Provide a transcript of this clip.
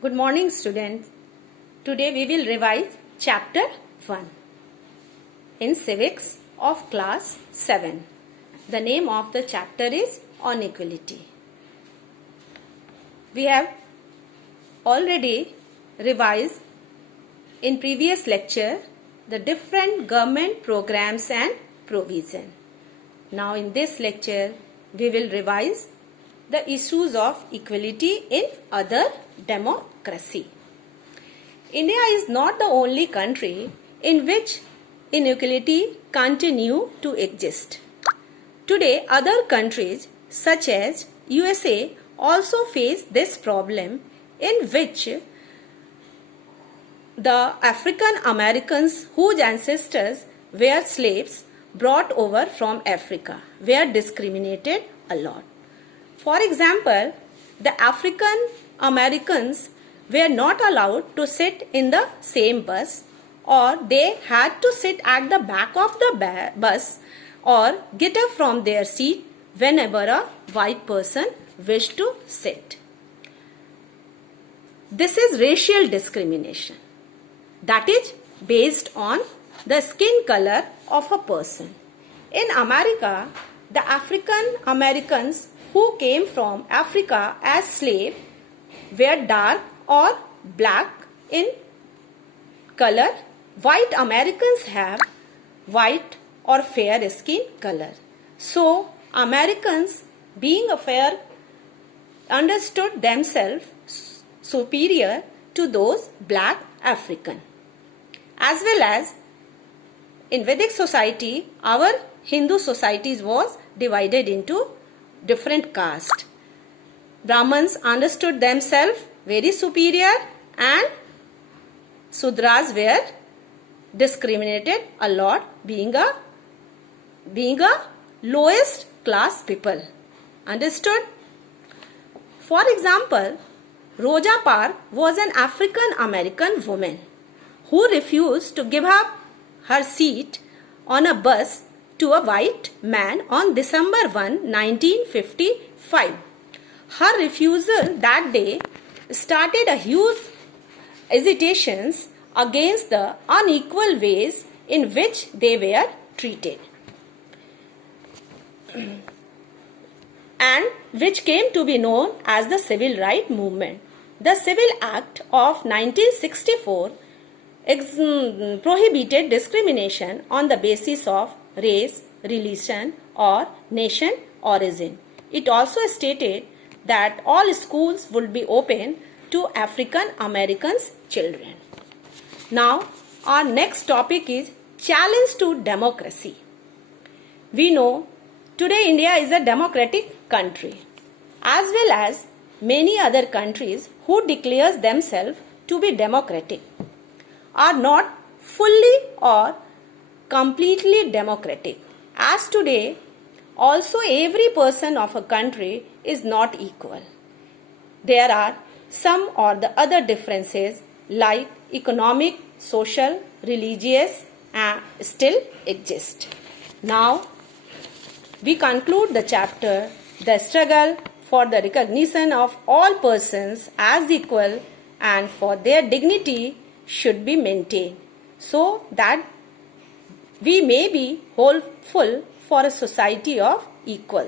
Good morning, students. Today we will revise chapter 1 in civics of class 7. The name of the chapter is on equality. We have already revised in previous lecture the different government programs and provision. Now in this lecture we will revise the issues of equality in other democracy. India is not the only country in which inequality continue to exist. Today, other countries such as USA also face this problem, in which the African Americans whose ancestors were slaves brought over from Africa were discriminated a lot. For example, the African Americans were not allowed to sit in the same bus, or they had to sit at the back of the bus or get up from their seat whenever a white person wished to sit. This is racial discrimination, that is based on the skin color of a person. In America, the African Americans who came from Africa as slaves were dark or black in color. White Americans have white or fair skin color. So, Americans, being a fair, understood themselves superior to those black African. As well as in Vedic society, our Hindu societies was divided into different castes. Brahmins understood themselves very superior and Sudras were discriminated a lot, being a lowest class people. Understood? For example, Rosa Parks was an African American woman who refused to give up her seat on a bus to a white man on December 1, 1955. Her refusal that day started a huge agitations against the unequal ways in which they were treated, and which came to be known as the Civil Rights Movement. The Civil Act of 1964 prohibited discrimination on the basis of race, religion, or nation origin. It also stated that all schools would be open to African Americans children. Now, our next topic is challenge to democracy. We know today India is a democratic country, as well as many other countries who declares themselves to be democratic are not fully or completely democratic. As today, also every person of a country is not equal. There are some or the other differences like economic, social, religious still exist. Now, we conclude the chapter, the struggle for the recognition of all persons as equal and for their dignity should be maintained, so that we may be hopeful for a society of equals.